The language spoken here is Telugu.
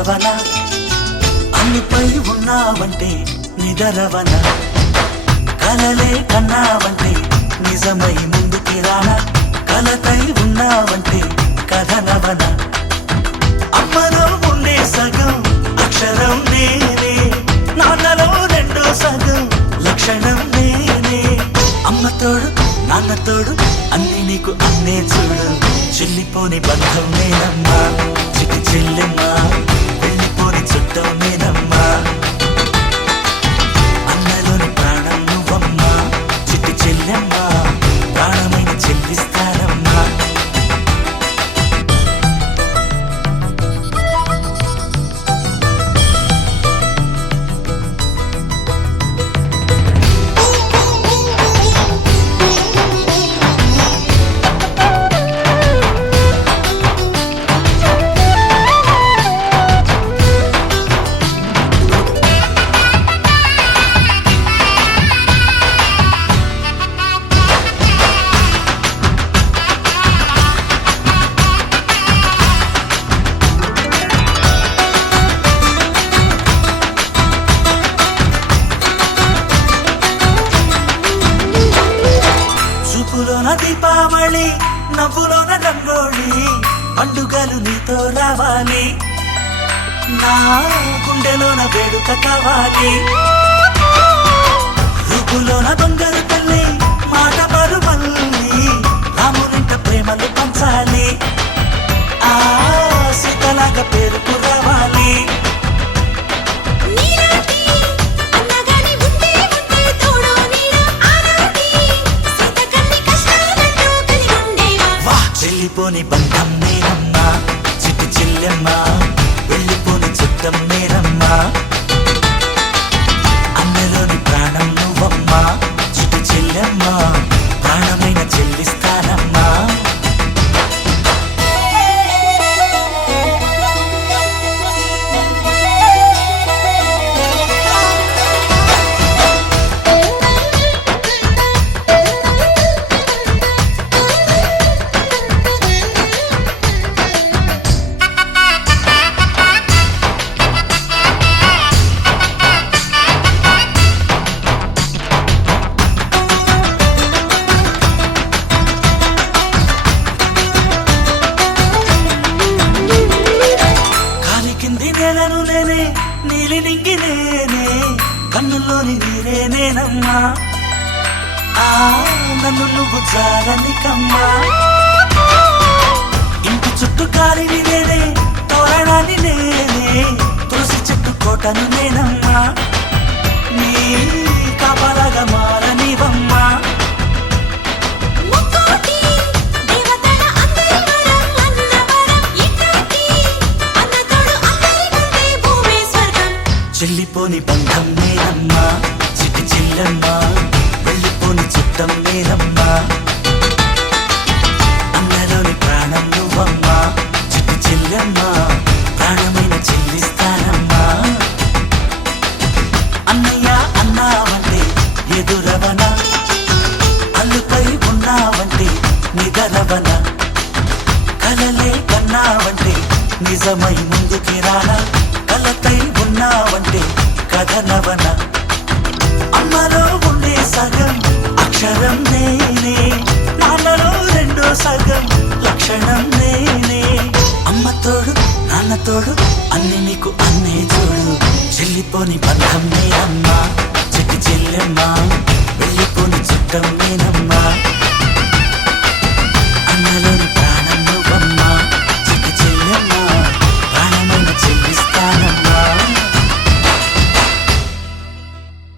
ఎదురవన అన్నిపై ఉన్నావంటే నిదరవన కలలే కన్నావంటే నిజమై ముందుకి రానా కలతై ఉన్నావంటే కథనవన అమ్మలో ఉండే సగం అక్షరం నేనే నాన్నలో రెండో సగం లక్షణం నేనే అమ్మతోడు నాన్నతోడు అన్ని నీకు అన్నే చూడు చెల్లిపోని బంధం నేనమ్మా చిట్టి చెల్లెమ్మా వెళ్ళిపోని చుట్టం నేనమ్మా అన్నలోని ప్రాణం నువ్వమ్మా చిట్టి చెల్లెమ్మా ప్రాణమైన చెల్లిస్తానమ్మా చూపులోన దీపావళి నవ్వులోన రంగోళి పండుగలు నీతో రావాలి నా గుండెలోన వేడుక కావాలి రూపులోన దొంగలు తల్లి మాట పరుమల్లి రామునింట ప్రేమలు పంచాలి ఆ సీతలాగా పేరుకు రావాలి వెళ్ళిపోని బంధం నేనమ్మా చిట్టి చెల్లెమ్మా వెళ్ళిపోని చుట్టం నేనమ్మా అన్నలోని ప్రాణం నువ్వమ్మా చిట్టి చెల్లెమ్మా ప్రాణమైన చెల్లిస్తానమ్మా నేలను నేనే నీలి నింగి నేనే కన్నుల్లోని నీరే నేనమ్మా ఆ నన్ను నువ్వు జారనికమ్మా ఇంటి చుట్టూ కాలిని నేనే తోరణాన్ని నేనే తులసి చెట్టు కోటను నేనమ్మా నీ కాపలాగా మారనివమ్మా చెల్లిపోని బంధం నేనమ్మా చిట్టి చెల్లెమ్మా వెళ్ళిపోని చుట్టం నేనమ్మా అన్నలోని ప్రాణం నువ్వమ్మా చిట్టి చెల్లెమ్మా ప్రాణమైన చెల్లిస్తానమ్మా అన్నయ్య అన్నావంటే ఎదురవన అల్లుపై ఉన్నావంటే నిదరవన కలలే కన్నావంటే నిజమై ముందుకి రానా కలతై ఉన్నావంటే కథనవన అమ్మలో ఉండే సగం అక్షరం నేనే నాన్నలో రెండో సగం లక్షణం నేనే అమ్మతోడు నాన్నతోడు అన్ని నీకు అన్నే చూడు చెల్లిపోని బంధం నేనమ్మా చిట్టి చెల్లెమ్మా వెళ్ళిపోని చుట్టం నేనమ్మా